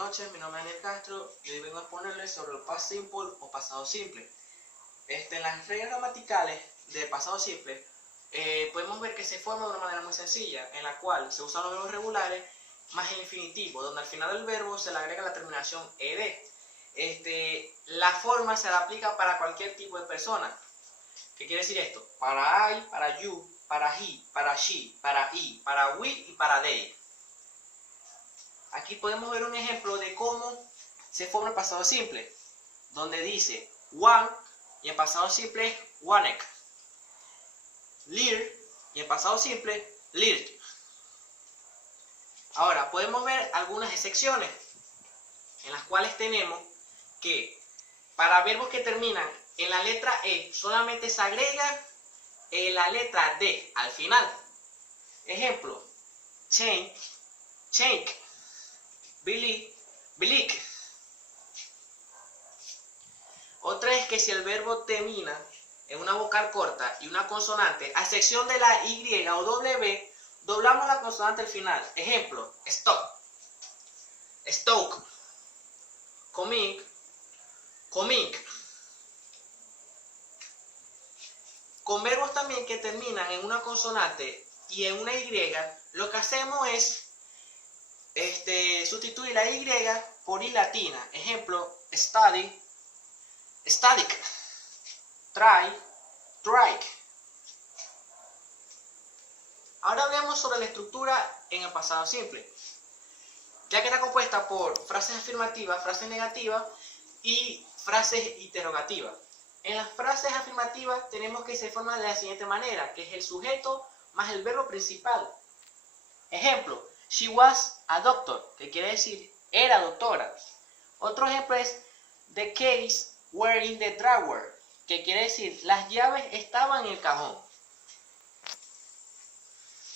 noches, mi nombre es Daniel Castro y hoy vengo a exponerles sobre el past simple o pasado simple. En las reglas gramaticales del pasado simple podemos ver que se forma de una manera muy sencilla, en la cual se usan los verbos regulares más el infinitivo, donde al final del verbo se le agrega la terminación ed. La forma se la aplica para cualquier tipo de persona. ¿Qué quiere decir esto? Para I, para you, para he, para she, para he, para we y para they. Aquí podemos ver un ejemplo de cómo se forma el pasado simple, donde dice one y en pasado simple es wanek, lear y en pasado simple learned. Ahora podemos ver algunas excepciones en las cuales tenemos que para verbos que terminan en la letra E solamente se agrega la letra D al final. Ejemplo, change, change, believe, believe. Otra es que si el verbo termina en una vocal corta y una consonante, a excepción de la Y o W, doblamos la consonante al final. Ejemplo, stop, stoke, coming, coming. Con verbos también que terminan en una consonante y en una Y, lo que hacemos es sustituir la Y por I latina. Ejemplo, study, static, try, trike. Ahora hablemos sobre la estructura en el pasado simple, ya que está compuesta por frases afirmativas, frases negativas y frases interrogativas. En las frases afirmativas tenemos que se forma de la siguiente manera, que es el sujeto más el verbo principal. Ejemplo, she was a doctor, que quiere decir era doctora. Otro ejemplo es the keys were in the drawer, que quiere decir las llaves estaban en el cajón.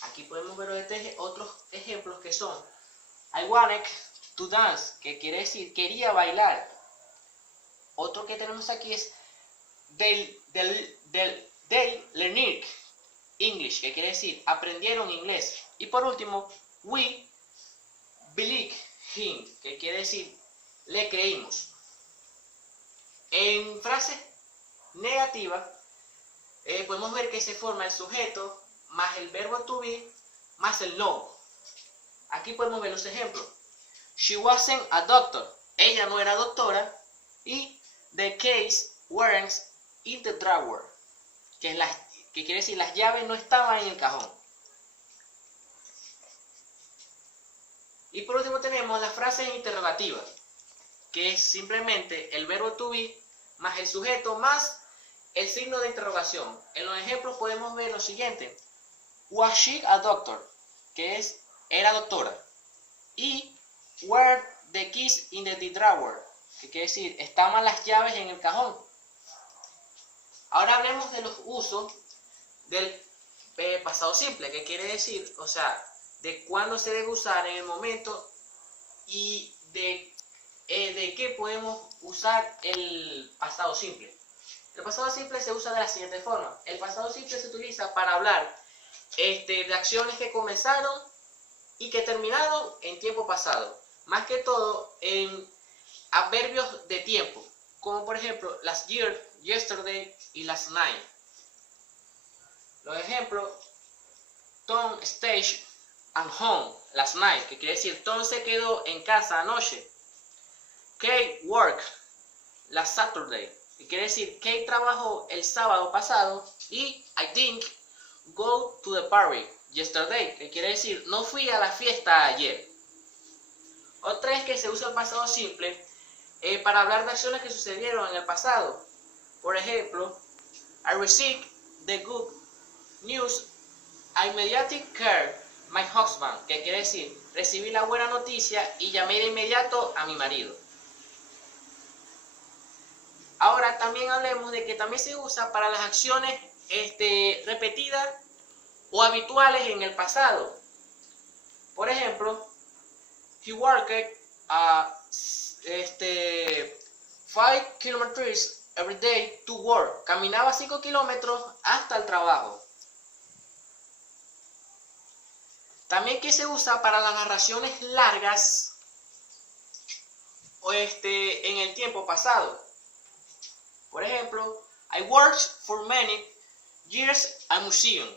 Aquí podemos ver otros ejemplos que son I wanted to dance, que quiere decir quería bailar. Otro que tenemos aquí es they learned English, que quiere decir aprendieron inglés. Y por último, we believed him, que quiere decir le creímos. En frases negativas podemos ver que se forma el sujeto más el verbo to be más el no. Aquí podemos ver los ejemplos. She wasn't a doctor, ella no era doctora. Y the keys weren't in the drawer, que quiere decir las llaves no estaban en el cajón. Y por último tenemos las frases interrogativas, que es simplemente el verbo to be más el sujeto más el signo de interrogación. En los ejemplos podemos ver lo siguiente: was she a doctor, que es era doctora, y were the keys in the drawer, que quiere decir estaban las llaves en el cajón. Ahora hablemos de los usos del pasado simple, que quiere decir, o sea, de cuándo se debe usar en el momento y de qué podemos usar el pasado simple. El pasado simple se usa de la siguiente forma. El pasado simple se utiliza para hablar de acciones que comenzaron y que terminaron en tiempo pasado. Más que todo en adverbios de tiempo, como por ejemplo last year, yesterday y last night. Los ejemplos: Tom stayed at home last night, que quiere decir Tom se quedó en casa anoche. Kate worked last Saturday, que quiere decir Kate trabajó el sábado pasado. Y I didn't go to the party yesterday, que quiere decir no fui a la fiesta ayer. Otra es que se usa el pasado simple para hablar de acciones que sucedieron en el pasado. Por ejemplo, I received the good news, I immediately called my husband, que quiere decir recibí la buena noticia y llamé de inmediato a mi marido. Ahora también hablemos de que también se usa para las acciones repetidas o habituales en el pasado. Por ejemplo, he worked 5 kilometers every day to work. Caminaba 5 kilómetros hasta el trabajo. También que se usa para las narraciones largas en el tiempo pasado. Por ejemplo, I worked for many years at museum.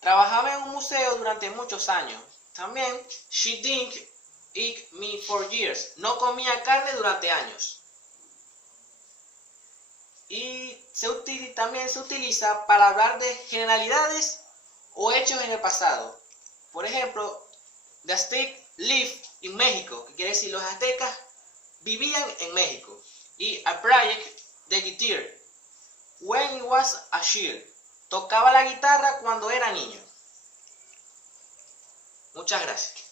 Trabajaba en un museo durante muchos años. También, she didn't eat meat for years. No comía carne durante años. Y también se utiliza para hablar de generalidades o hechos en el pasado. Por ejemplo, the Aztec lived in México, que quiere decir los aztecas vivían en México. Y a Brian the guitar when he was a child. Tocaba la guitarra cuando era niño. Muchas gracias.